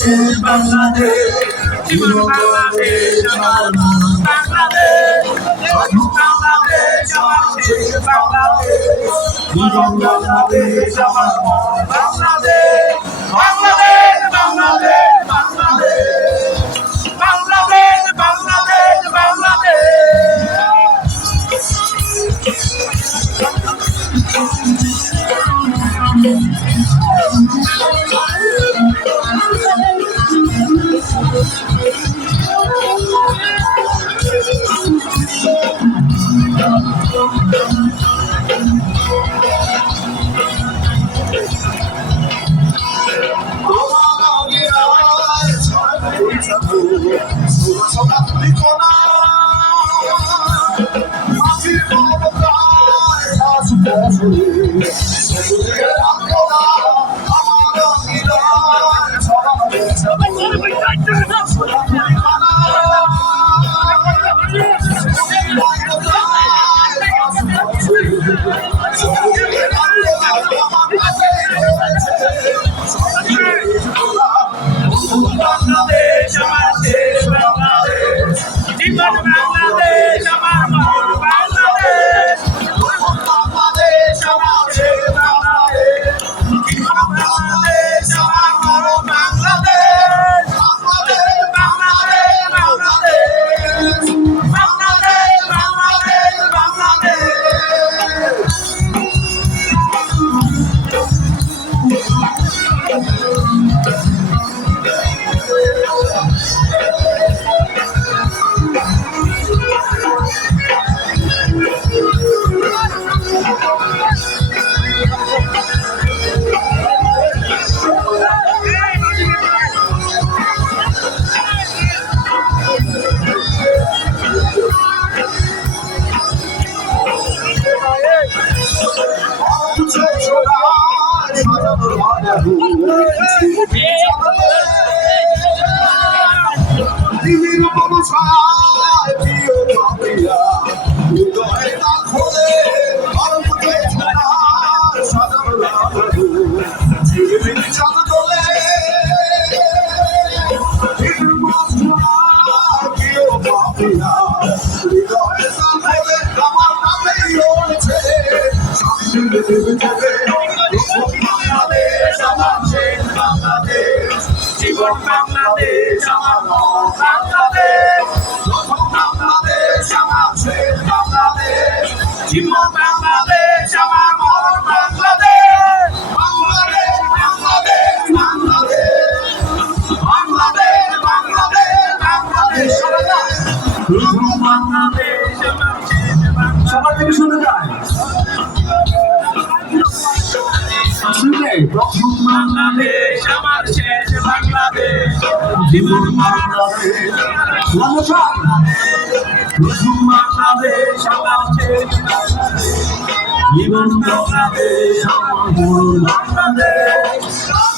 শেষ বাংলাদেশ, জীবন বাংলাদেশ আমার বাংলাদেশ, বাংলাদেশ আমার শেষ বাংলাদেশ, জীবন বাংলাদেশ আমার বাংলাদেশ, বাংলাদেশ বাংলাদেশ বাংলাদেশ, বাংলাদেশ বাংলাদেশ বাংলাদেশ। বাংলাদেশ আমার শেষ বাংলাদেশ, জীবন বাংলাদেশ আমার বাংলাদেশ, বাংলাদেশ আমার শেষ বাংলাদেশ, জীবন বাংলাদেশ আমার বাংলাদেশ, বাংলাদেশ বাংলাদেশ বাংলাদেশ, বাংলাদেশ বাংলাদেশ বাংলাদেশ। বাংলাদেশ আমার শেষ বাংলাদেশ, জীবন বাংলাদেশ আমার বাংলাদেশ, বাংলাদেশ আমার শেষ বাংলাদেশ, জীবন বাংলাদেশ আমার বাংলাদেশ, বাংলাদেশ বাংলাদেশ বাংলাদেশ, বাংলাদেশ বাংলাদেশ বাংলাদেশ। বাংলাদেশ আমার শেষ বাংলাদেশ। সবার থেকে শুনে যায় প্রথম বাংলাদেশ আমার শেষ বাংলাদেশ, জীবন বাংলাদেশ, প্রথম বাংলাদেশ আমার শেষ বাংলাদেশ, জীবন বাংলাদেশ আমার বাংলাদেশ।